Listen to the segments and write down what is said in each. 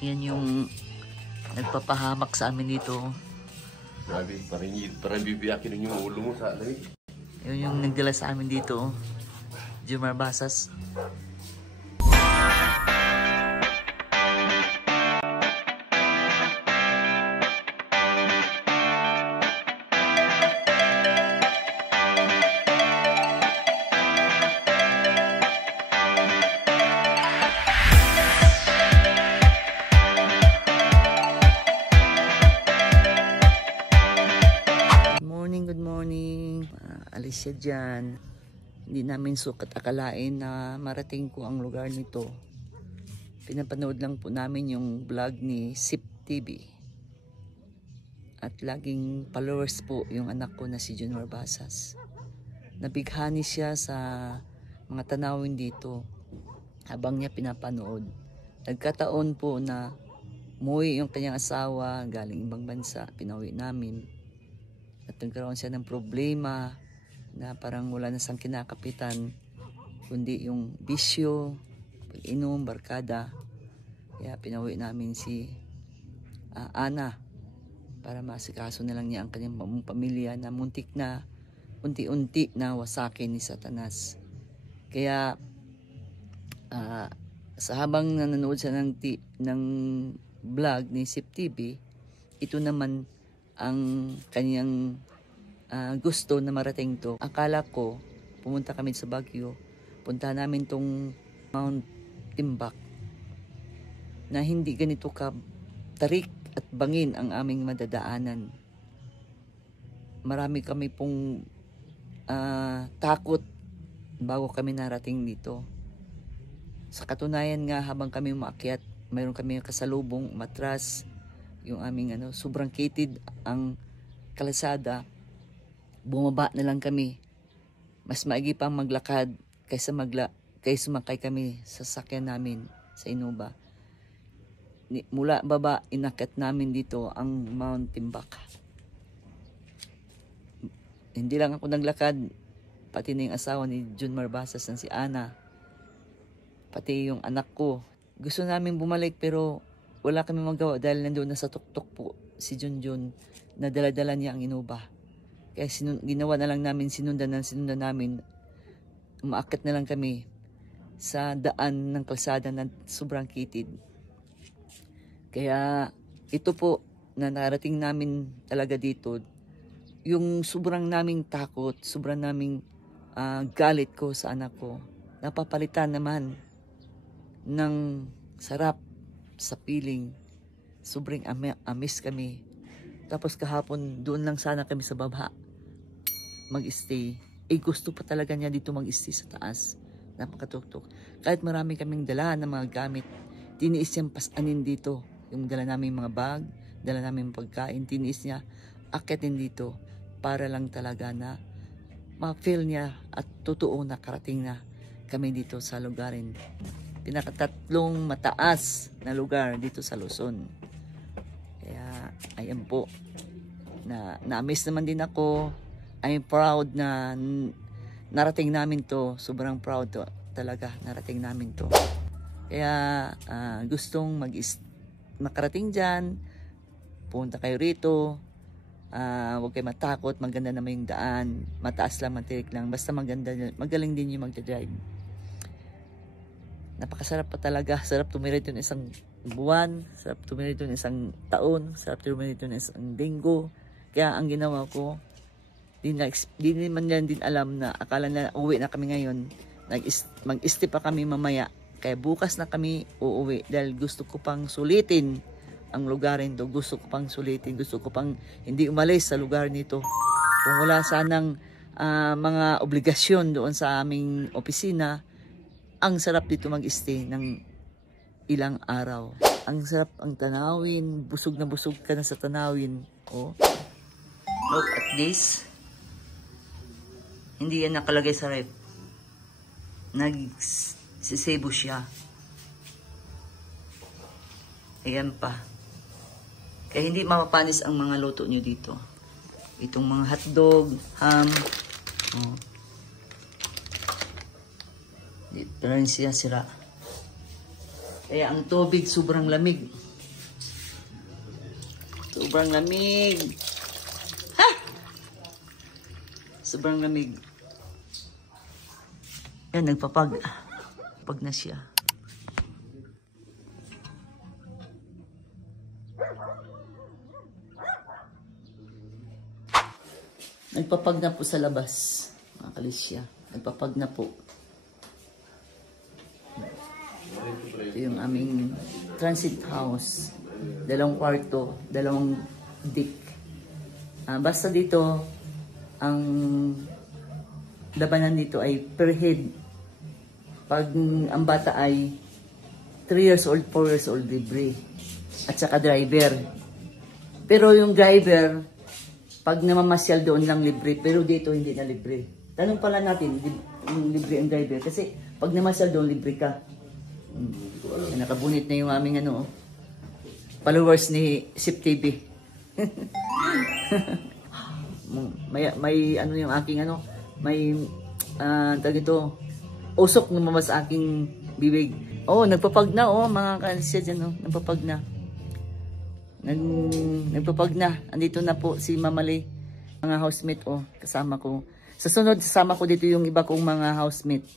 Yan yung nagpapahamak sa amin dito. Grabe, parang bibiyakin yung ulo mo sa lamig. Yun yung nagdala sa amin dito. Jomar Basas. Good morning. Alis siya dyan. Hindi namin sukat akalain na marating ko ang lugar nito. Pinapanood lang po namin yung vlog ni Sip TV. At laging followers po yung anak ko na si Jomar Basas. Nabighani siya sa mga tanawin dito habang niya pinapanood. Nagkataon po na umuwi yung kanyang asawa galing ibang bansa. Pinauwi namin. At nagkaroon siya ng problema na parang wala na siyang kinakapitan kundi yung bisyo, pag-inom, barkada. Kaya pinauwi namin si Ana para masikaso na lang niya ang kanyang pamilya na muntik na unti-unti na wasakin ni Satanas. Kaya sa habang nanonood siya ng vlog ni Sip TV, ito naman ang kanyang gusto na marating to. Akala ko, pumunta kami sa Baguio, punta namin tong Mount Timbak na hindi ganito ka tarik at bangin ang aming madadaanan. Marami kami pong takot bago kami narating dito. Sa katunayan nga, habang kami umaakyat, mayroon kami kasalubong matras, yung aming sobrang kitid ang kalsada. Bumaba na lang kami. Mas maigi pang maglakad kaysa sumakay kami sa sasakyan namin sa Innova. Mula baba, inakyat namin dito ang Mount Timbak. Hindi lang ako naglakad, pati na yung asawa ni Jomar Basas na si Ana, pati yung anak ko. Gusto namin bumalik pero wala kami magawa dahil nandoon na sa tuktok po si Junjun na dala-dala niya ang Innova. Kaya ginawa na lang namin, sinundan namin. Umaakit na lang kami sa daan ng kalsada na sobrang kitid. Kaya ito po na narating namin talaga dito, yung sobrang naming takot, sobrang naming galit ko sa anak ko, napapalitan naman ng sarap sa piling. Sobrang amis kami. Tapos kahapon doon lang sana kami sa baba mag-stay. Gusto pa talaga niya dito mag-stay sa taas. Napakatuktok. Kahit marami kaming dala ng mga gamit, tiniis niyang pasanin dito. Yung dala namin mga bag, dala namin pagkain, tiniis niya akitin dito para lang talaga na ma-feel niya at totoo na karating na kami dito sa lugarin. Pinakatatlong mataas na lugar dito sa Luzon. Kaya ayan po, na-miss naman din ako. I'm proud na narating namin to. Sobrang proud to, talaga narating namin to. Kaya gustong makarating dyan, punta kayo rito. Huwag kayo matakot, maganda naman yung daan, mataas lang, matirik lang, basta maganda, magaling din yung magdadrive. Napakasarap pa talaga. Sarap tumirit yung isang buwan, sarap tumirit yung isang taon, sarap tumirit yung isang linggo. Kaya ang ginawa ko, di naman yan din alam na akala na uwi na kami ngayon, mag-stay pa kami mamaya. Kaya bukas na kami uuwi dahil gusto ko pang sulitin ang lugarin to. Gusto ko pang sulitin, gusto ko pang hindi umalis sa lugar nito. Kung wala sanang mga obligasyon doon sa aming opisina, ang sarap dito mag-stay ng ilang araw. Ang sarap ang tanawin, busog na busog ka na sa tanawin. Oh. Look at this. Hindi yan nakalagay sa rep. Nagsisebo siya. Ayan pa. Kaya hindi mapapanis ang mga luto nyo dito. Itong mga hotdog, ham. Oh. Dito rin siya sira. Kaya ang tubig sobrang lamig. Sobrang lamig. Ha! Sobrang lamig. Yan, nagpapag. Pag na siya. Nagpapag na po sa labas. Mga kalisya. Nagpapag na po. Ito yung aming transit house. 2 kwarto, 2 deck. Basta dito, ang labanan dito ay per head. Pag ang bata ay 3 years old, 4 years old, libre. At saka driver. Pero yung driver, pag namamasyal doon lang libre, pero dito hindi na libre. Tanong pala natin, yung libre ang driver. Kasi pag namasyal doon, libre ka. Nakabunit na yung aming followers ni Sip TV. may ano yung aking may tawag ito, usok naman sa aking bibig. Nagpapag na mga kalisya dyan, nagpapag na. Nagpapag na. Andito na po si Mamali, mga housemate kasama ko. Sa sunod, sasama ko dito yung iba kong mga housemate.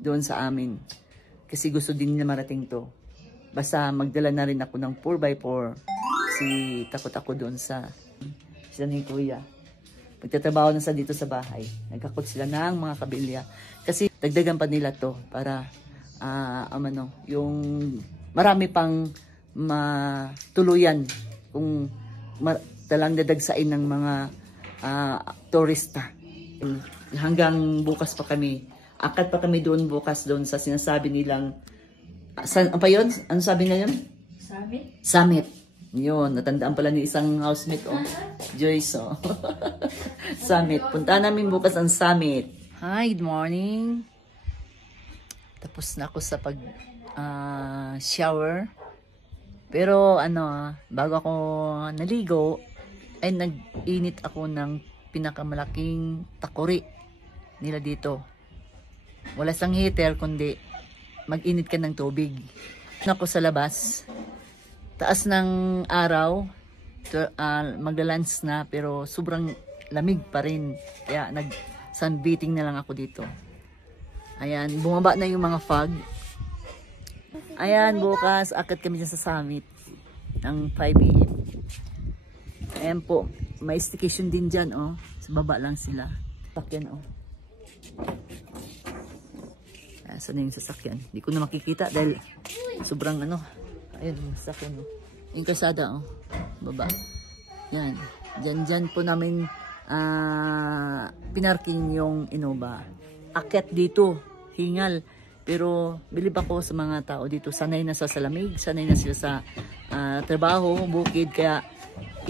Doon sa amin. Kasi gusto din nila marating to. Basta magdala na rin ako ng 4x4. Kasi takot ako doon sa sila ni Kuya. Magtatrabaho na sa dito sa bahay. Nagkakot sila ng mga kabilya. Kasi dagdagan pa nila to para yung marami pang matuluyan kung talang dadagsain ng mga turista. Hanggang bukas pa kami. Akad pa kami doon bukas doon sa sinasabi nilang ano pa yun? Ano sabi na yun? Summit. Yun, natandaan pala ni isang housemate Joyce Summit. Punta namin bukas ang Summit. Hi, good morning. Tapos na ako sa pag shower. Pero bago ako naligo, ay nag-init ako ng pinakamalaking takuri nila dito. Wala sang heater, kundi mag-init ka ng tubig. Ako sa labas, taas ng araw, magla-lunch na, pero sobrang lamig pa rin. Kaya nag-sunbathing na lang ako dito. Ayan, bumaba na yung mga fog. Ayan, bukas, akit kami dyan sa summit ng 5 AM. Ayan po, may staycation din dyan, sa baba lang sila. Sakyan, saan na yung sasakyan? Hindi ko na makikita dahil sobrang ayun, sasakyan, yung kasada, baba. Yan, dyan po namin pinarking yung Innova. Akyat dito, hingal. Pero bilib ako sa mga tao dito, sanay na sa salamig, sanay na sila sa trabaho, bukid, kaya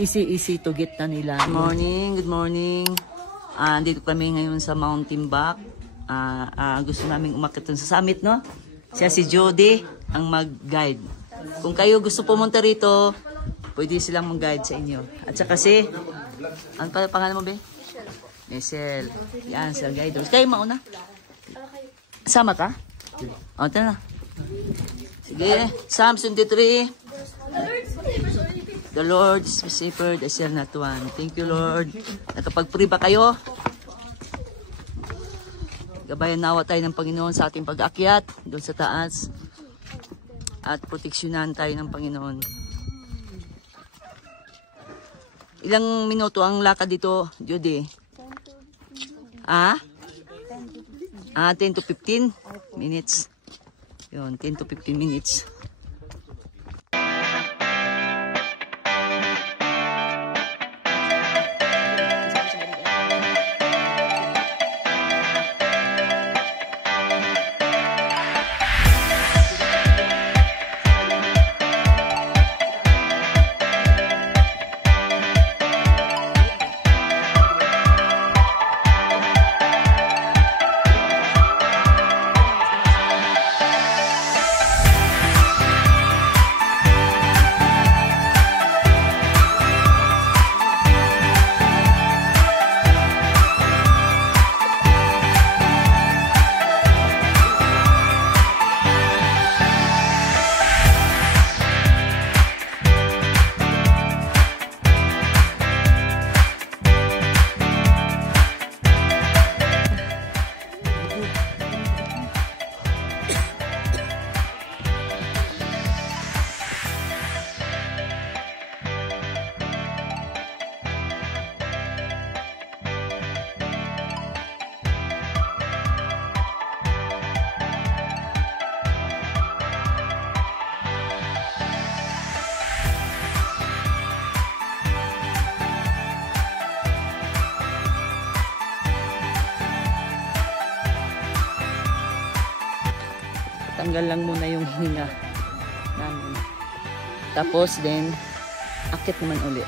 easy to get na nila. Good morning. Dito kami ngayon sa Mountain Back. Gusto namin umakyat sa summit, no? Siya si Jody ang mag-guide. Kung kayo gusto pumunta rito, pwede silang mag-guide sa inyo. At saka ano pa pangalan mo, be? Michelle. Yan, sila guide. Kayo mauna. Sama ka? Ito na. Sige. Psalm 23. The Lord is my shepherd, I shall not want. Thank you, Lord. Nakapag-pray ba kayo? Gabayan nawa tayo ng Panginoon sa ating pag-akyat doon sa taas. At proteksyonan tayo ng Panginoon. Ilang minuto ang lakad dito, Judy? 10 to 15 minutes. Yun, 10 to 15 minutes. Tanggal lang muna yung hinga namin. Tapos then, akit naman ulit.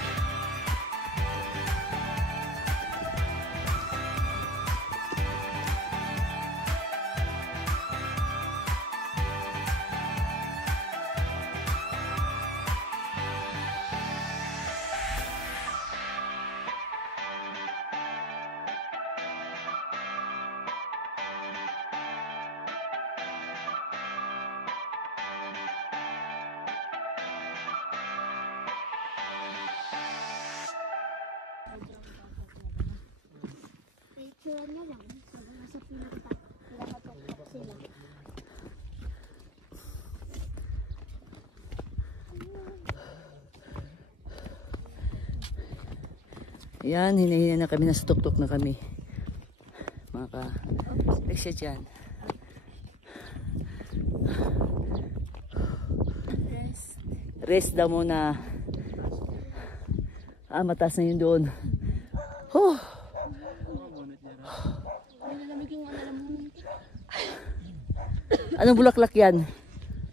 Itsura niya lang. Nasa pinakatok sila. Yan, hinahina na kami. Nasa tuktok na kami. Mga ka-leksya dyan. Rest daw muna. Mataas na yun doon. Huh. Anong bulaklak yan?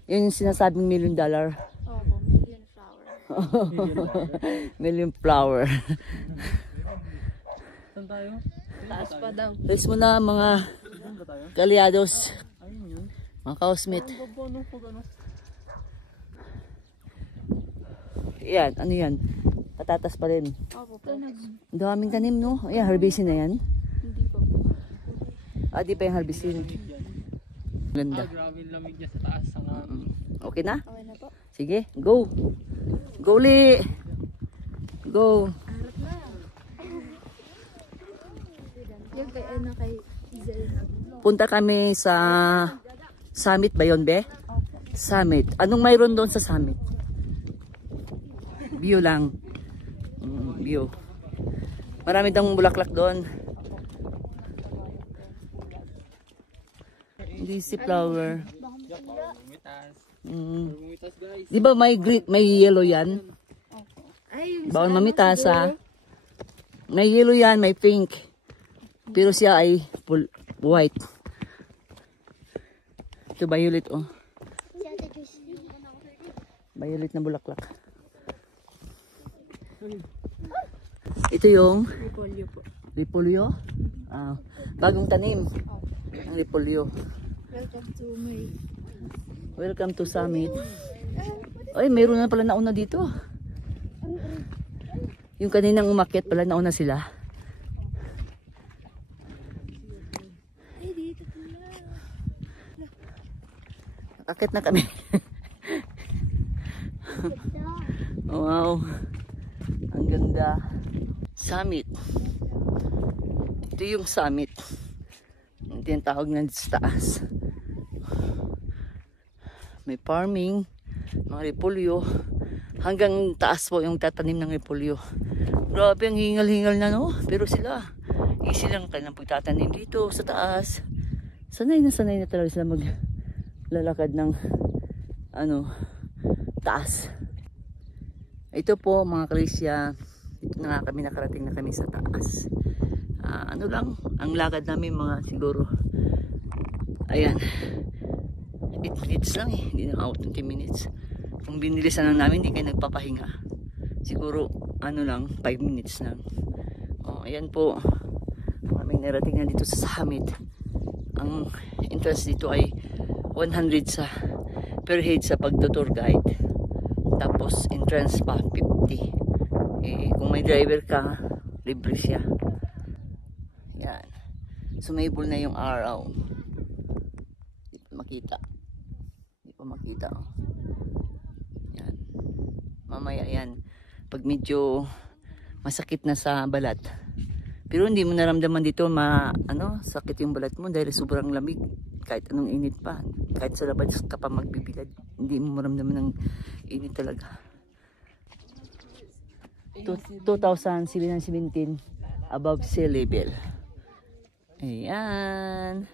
Yun yung sinasabing $1 million. Opo, million flower. Million flower. Saan tayo? Taas pa daw. Rest mo na mga kalyados. Mga kausmit. Yan, ano yan? Patatas pa rin. Opo, tanas. Ang daming tanim, no? Ayan, harvesting na yan. Hindi pa po. Di pa yung harvesting. Ganda. Grabe yung lamig niya sa taas. Okay na? Okay na po. Sige, go. Go, Li. Go. Harap na. Yung kay ano kay Izel. Punta kami sa summit ba yun, be? Summit. Anong mayroon doon sa summit? View lang. View. Marami daw bulaklak doon. Daisy flower. Di ba may yellow yan? Ay, Bawal mamitas ha. May yellow yan, may pink. Pero siya ay white. Ito violet oh. Violet na bulaklak. Ito yung repolyo po. repolyo. Bagong tanim. Ang repolyo. Welcome to my... Welcome to Summit. Ay, mayroon na pala nauna dito. Yung kaninang umakyat pala nauna sila. Ay, dito pala. Akit na kami. Wow. Ang ganda. Summit. Ito yung summit. Ito yung tawag na sa taas. May farming, mga repolyo. Hanggang taas po yung tatanim ng repolyo. Grabe, ang hingal-hingal na no. Pero sila, easy lang kanilang pagtatanim dito sa taas. Sanay na talaga sila maglalakad ng taas. Ito po mga kalisya, ito na nga kami, nakarating na kami sa taas. Ano lang, ang lakad namin mga siguro, ayan, 8 minutes lang eh, hindi na out 20 minutes. Kung binilisan lang namin, hindi kayo nagpapahinga. Siguro, ano lang, 5 minutes lang. Ayan po, kami narating na dito sa summit. Ang entrance dito ay 100 sa per head sa pagtutour guide. Tapos entrance pa 50. Kung may driver ka, libre siya. Yan. Sumibol na yung araw. Hindi pa makita. Hindi pa makita. Yan. Mamaya yan. Pag medyo masakit na sa balat. Pero hindi mo naramdaman dito sakit yung balat mo dahil sobrang lamig. Kahit anong init pa. Kahit sa labas ka pa magbibilad. Hindi mo maramdaman ng init talaga. 2017 above sea level. Ayan.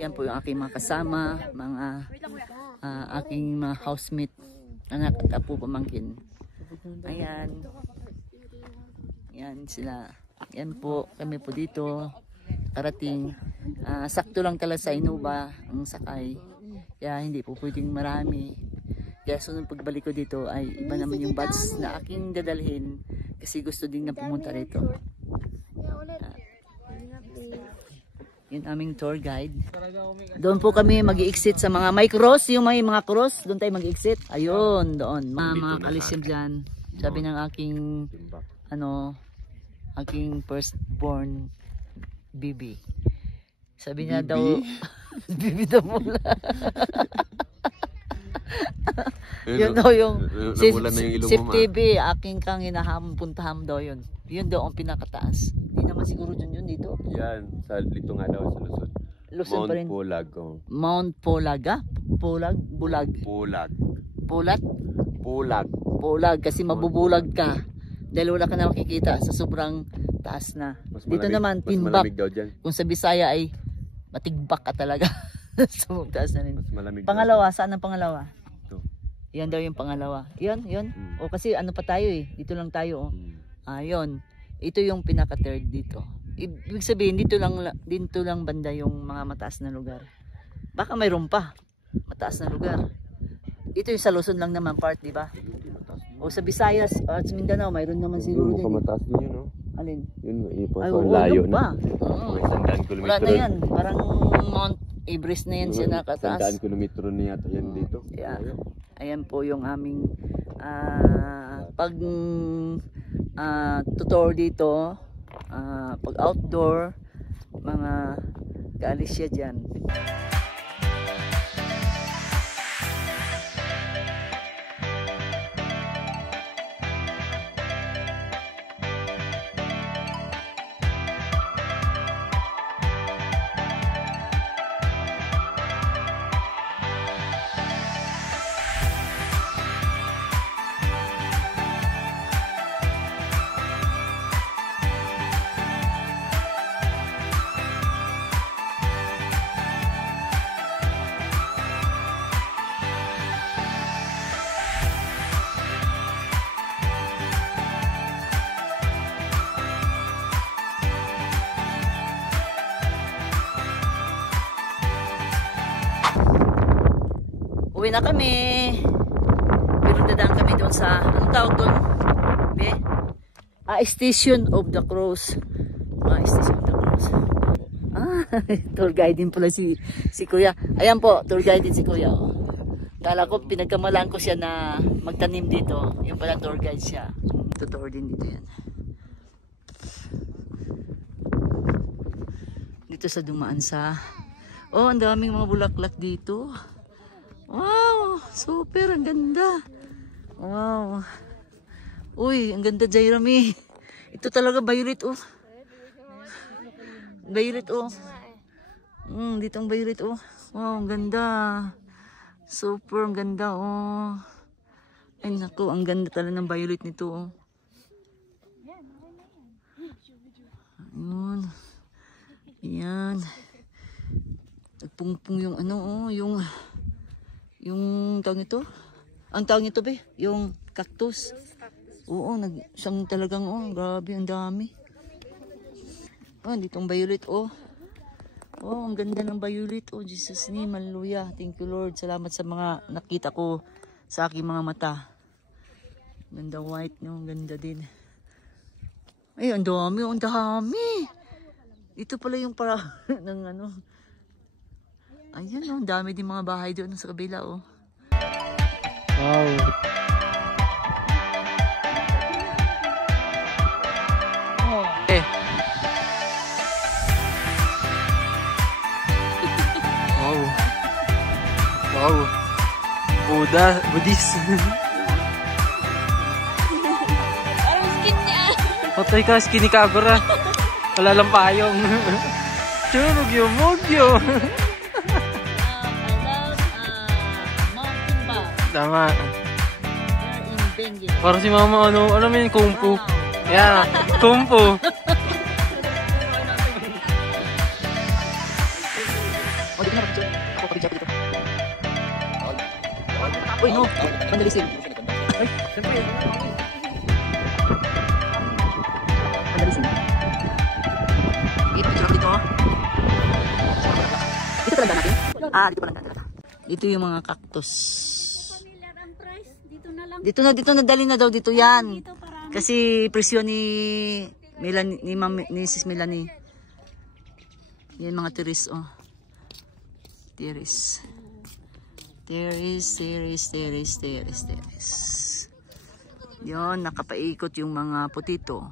Yan po yung aking mga kasama, mga aking mga housemate, anak at apo pamangkin. Ayan. Yan sila. Yan po, kami po dito. Karating. sakto lang talaga sa Innova ang sakay. Kaya hindi po pwedeng marami. Kaya sunod pagbalik ko dito ay iba naman yung batch na aking dadalhin kasi gusto din na pumunta rito. Yun aming tour guide. Doon po kami mag-i-exit sa mga may cross, yung may mga cross, doon tayo mag-i-exit. Ayun, doon. Mga kalisyon dyan. Sabi ng aking, aking firstborn, Bibi. Sabi niya daw, Bibi daw mula. Yun daw yung, si TV, aking kang hinaham, puntaham daw yun. Yun daw ang pinakataas. Hindi naman siguro yun dito. Yan, dito nga daw sa Luzon. Luzon pa rin. Mount Pulag. Mount Pulaga? Pulag? Bulag? Pulag. Pulat? Pulag. Pulag kasi mabubulag ka. Dahil wala ka na makikita sa sobrang taas na. Dito naman, timbak. Kung sa Bisaya ay matigbak ka talaga. Sa taas na rin. Pangalawa, saan ang pangalawa? Ito. Yan daw yung pangalawa. Yun. O kasi ano pa tayo eh. Dito lang tayo. Ayun. Ito yung pinaka-third dito. Ibig sabihin dito lang banda yung mga mataas na lugar. Baka mayroon pa mataas na lugar. Ito yung sa Luzon lang naman part, di ba? O sa Visayas at sa Mindanao mayroon naman siguro din. Mataas din yun, no? Alin? Yun, ipon. Ay, layo na. May 100 kilometro. Wala na yan. Parang Mount Everest na yan siya nakataas. 100 kilometro na yata yan dito. Yeah. Ayan po yung aming pag tutor dito, pag outdoor, mga kaalis siya dyan. Uwi na kami. Pero dadaan kami doon sa, anong tawag doon? Be? Station of the Cross. Station of the Cross. Tour guide din pala si Kuya. Ayan po, tour guide din si Kuya. Kala ko pinagkamalaan ko siya na magtanim dito. Yung pala tour guide siya. Tour din dito yan. Dito sa dumaan sa, ang daming mga bulaklak dito. Wow, super, ang ganda. Wow. Uy, ang ganda, Jairami. Ito talaga violet, oh. Violet, oh. Dito ang violet, oh. Wow, ang ganda. Super, ang ganda, oh. Ay, naku, ang ganda talaga ng violet nito, oh. Ayun. Ayan. Nagpungpung yung yung tawag nito? Ang tawag nito be? Yung cactus. Oo, siyang talagang grabe, ang dami. Dito ang violet, ang ganda ng violet, Jesus name, hallelujah. Thank you Lord, salamat sa mga nakita ko sa aking mga mata. Ganda white, no? Ganda din. Ay, ang dami, ang dami. Ito pala yung para ng Ayan, ang dami din mga bahay doon sa kabila, Wow. Wow. Buddhist. Patay ka, skinny ka agora. Wala lang payong. Tunog yung mugyo. Tama. Para si mama, ano may kung fu. Yeah, kung fu. Uy, no. Pandalisin. Ay, siyempre. Pandalisin. Ito, dito. Dito pala talaga. Dito yung mga cactus. Familiar ang price. Dito na lang. Dito na dali na daw dito yan. Dito para Kasi presyo ni Melanie, ni Sis Melanie. Yan mga tiris, oh. Tiris. Yun, nakapaikot yung mga putito.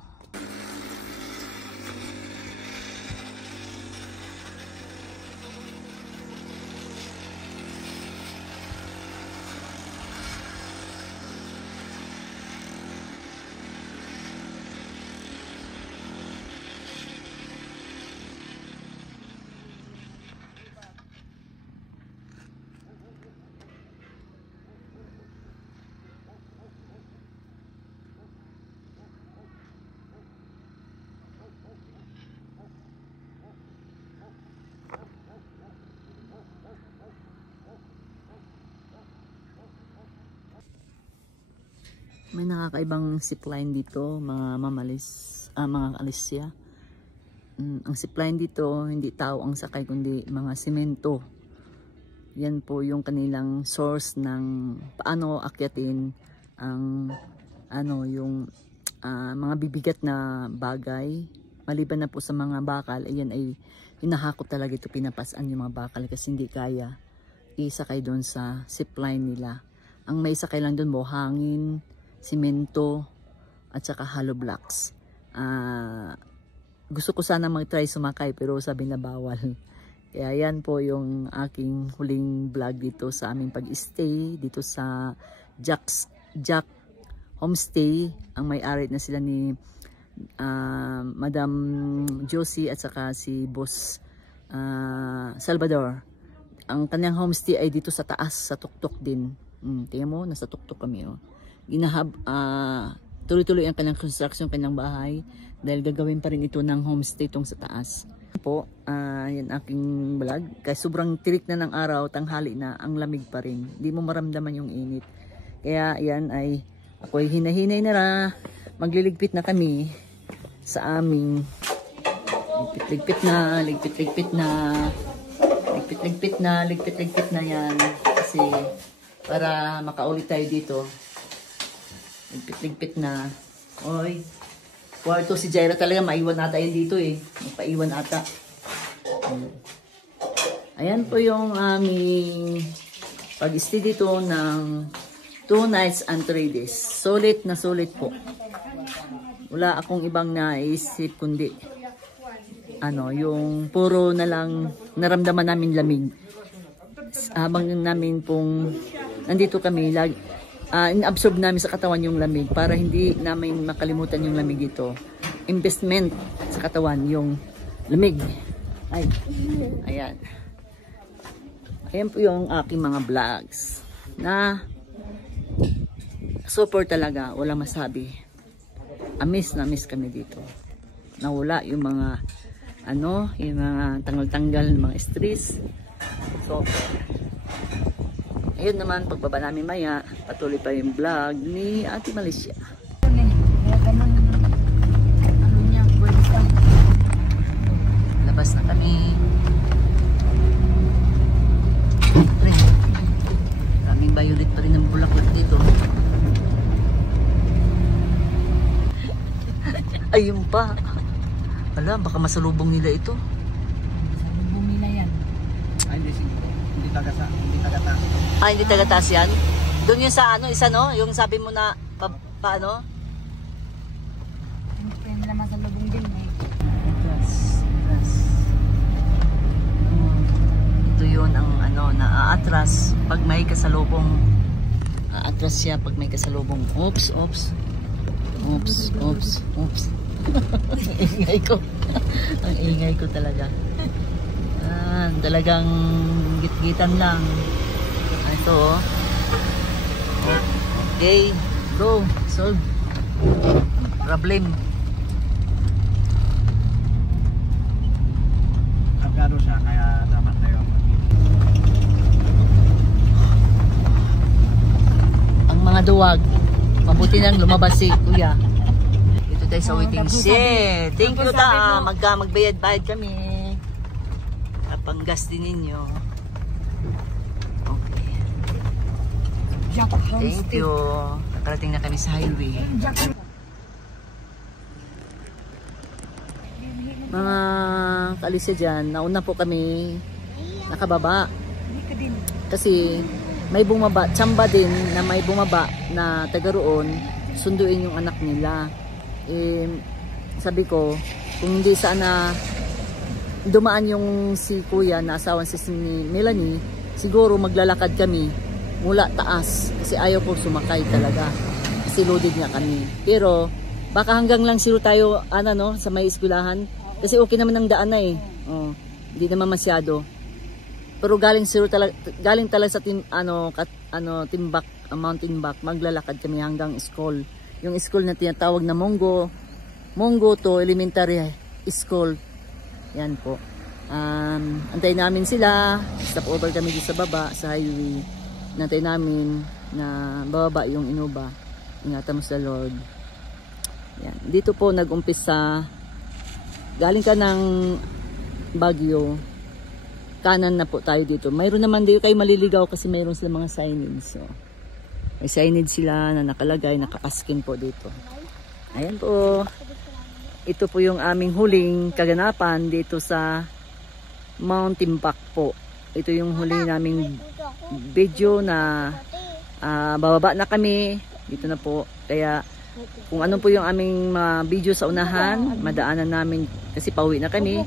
May nakakaibang zipline dito, mga mamalis, mga alisya. Ang zipline dito, hindi tao ang sakay, kundi mga semento. Yan po yung kanilang source ng paano akyatin ang yung mga bibigat na bagay. Maliban na po sa mga bakal, ayan ay hinahakot talaga ito, pinapasan yung mga bakal kasi hindi kaya isakay doon sa zipline nila. Ang may sakay lang doon mo, hangin, simento at saka hollow blocks. Gusto ko sana mag-try sumakay pero sabi na bawal. Kaya yan po yung aking huling vlog dito sa aming pag-stay dito sa Jack Homestay. Ang may-ari na sila ni Madam Josie at saka si Boss Salvador. Ang kanyang homestay ay dito sa taas, sa tuktok din. Tingnan mo, nasa tuktok kami, oh. Tuloy-tuloy ang kanyang construction, kanyang bahay dahil gagawin pa rin ito ng homestay itong sa taas. Po, yan aking vlog. Kaya sobrang tirik na ng araw, tanghali na, ang lamig pa rin. Hindi mo maramdaman yung init. Kaya yan ay ako'y hinahinay na magliligpit na kami sa aming ligpit na yan kasi para makaulit tayo dito. Ligpit na. Oy. Kwarto si Jaira talaga, maiwan ata yun dito eh. Magpaiwan ata. Ayan po yung aming pag-stay dito ng 2 nights and 3 days. Solid na solid po. Wala akong ibang naisip kundi yung puro na lang naramdaman namin lamig. Habang namin pong nandito kami, in-absorb namin sa katawan yung lamig para hindi namin makalimutan yung lamig ito. Investment sa katawan yung lamig. Ayan. Ayan po yung aking mga vlogs na super talaga, wala masabi. Miss na miss kami dito. Nawala yung mga yung mga tanggal-tanggal, mga stress. So, ayun naman, pagbaba namin maya, patuloy pa yung vlog ni Ate Malicia. Labas na kami. Kaming violet pa rin ang bulaklak dito. Ayun pa. Wala, baka masalubong nila ito. Salubong nila yan. Hindi taga-taas. Hindi taga-taas yan? Doon yung sa isa yung sabi mo na paano? Hindi nila masalubong din eh. Ito yun ang na-aatras pag may kasalubong. Aatras siya pag may kasalubong. Oops. Ang ingay ko. Ang ingay ko talaga. Talagang git-gitan lang. Ito Okay, go. Solve problem. Agado siya, kaya dapat na yun. Ang mga duwag, mabuti nang lumabas si Kuya. Dito tayo sa waiting shed. Thank you ta. Magbayad-bayad kami. Panggas din ninyo. Jack Thank you. Nakarating na kami sa highway. Mga kalisya dyan, nauna po kami nakababa. Kasi may bumaba, tsamba din na may bumaba na taga roon, sunduin yung anak nila. Sabi ko, kung hindi sana dumaan yung si kuya na asawan si Melanie, siguro maglalakad kami mula taas kasi ayaw ko sumakay talaga kasi loaded nga kami. Pero baka hanggang lang silo tayo sa may eskwelahan kasi okay naman ang daan na hindi naman masyado. Pero galing talaga sa Timbak, Mountain Back, maglalakad kami hanggang school. Yung school na tinatawag na Mongo to elementary school. Yan po. Antay namin sila. Stop over kami dito sa baba, sa highway. Nantay namin na bababa yung Innova. Ingatan mo sa Lord. Yan. Dito po nag-umpisa. Galing ka ng Baguio. Kanan na po tayo dito. Mayroon naman dito kayo maliligaw kasi mayroon sila mga signage. So, may signage sila na nakalagay, nakapaskin po dito. Ayan po. Ito po yung aming huling kaganapan dito sa Mountain Back po. Ito yung huling naming video na bababa na kami. Dito na po. Kaya kung ano po yung aming video sa unahan, madaanan namin kasi pauwi na kami.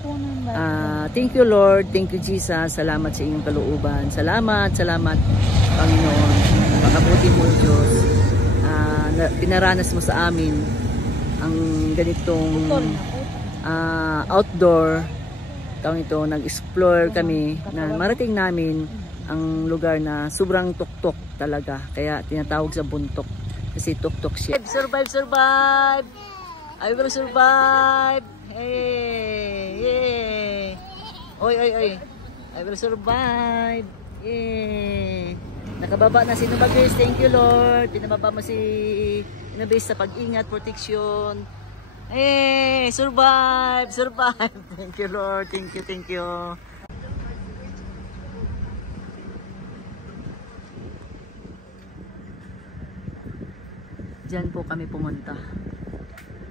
Thank you Lord, thank you Jesus. Salamat sa inyong kalooban. Salamat Panginoon. Napakabuti mo Diyos. Pinaranas mo sa amin ang ganitong outdoor. Tawag ito, nag-explore kami na marating namin ang lugar na sobrang tuktok talaga. Kaya tinatawag sa buntok kasi tuktok siya. Survive! I will survive! Hey! Oy! I will survive! Yay! Nakababa na si Nubagis. Thank you Lord. Pinababa mo si Nubagis sa pag-ingat, protection. Hey! Survive! Thank you Lord. Thank you. Diyan po kami pumunta.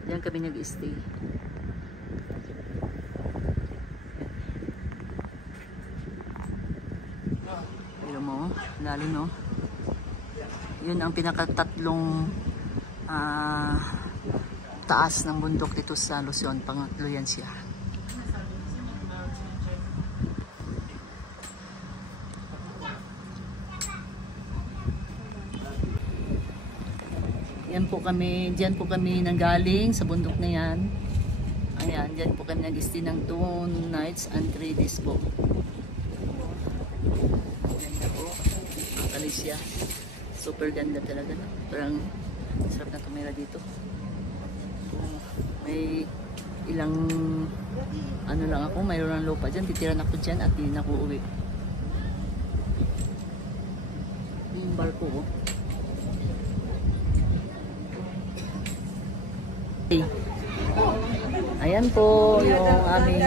Diyan kami nag-stay. Pero mo, lalim no? Yun ang pinakatatlong taas ng bundok dito sa Luzon. Pangatlo yan siya. Diyan po kami nanggaling sa bundok na yan. Ayan, diyan po kami nag-stay ng 2 nights and 3 days po. Ganda po. Kalisya. Super ganda talaga. No? Parang sarap na tumira dito. May ilang lang ako, mayroon ng lupa dyan. Titiran ako dyan at hindi na ako uwi. Yung barko ko. Ayan po yung aming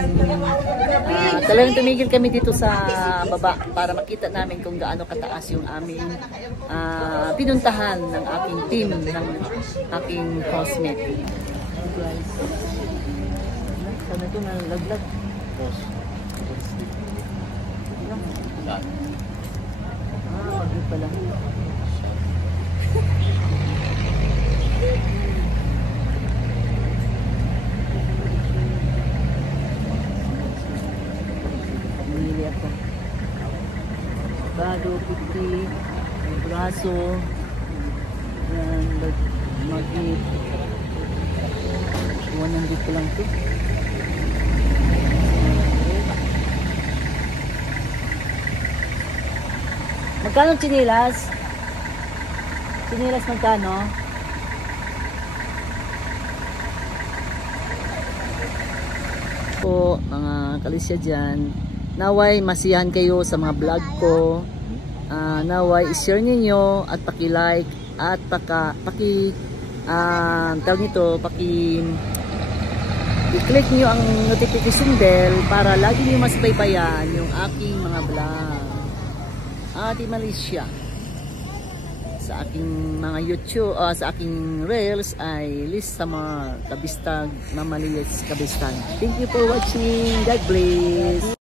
talagang tumigil kami dito sa baba para makita namin kung gaano kataas yung aming pinuntahan ng aking team, ng aking housemate. Guys, sana ito nalaglag. Pagod pala. Bado, piti, braso, yan, magnet. 100 ko lang ito. Magkano chinilas? Chinilas magkano? Po, mga kalisya dyan. Naway masiyahan kayo sa mga vlog ko. Naway i-share ninyo at paki-like at i-click nyo ang notification bell para lagi nyo masipaypayan yung aking mga vlog. Ate Malicia. sa aking mga YouTube, sa aking reels ay Liz Samar Kabistag, Mama Liz Kabistag. Thank you for watching. God bless.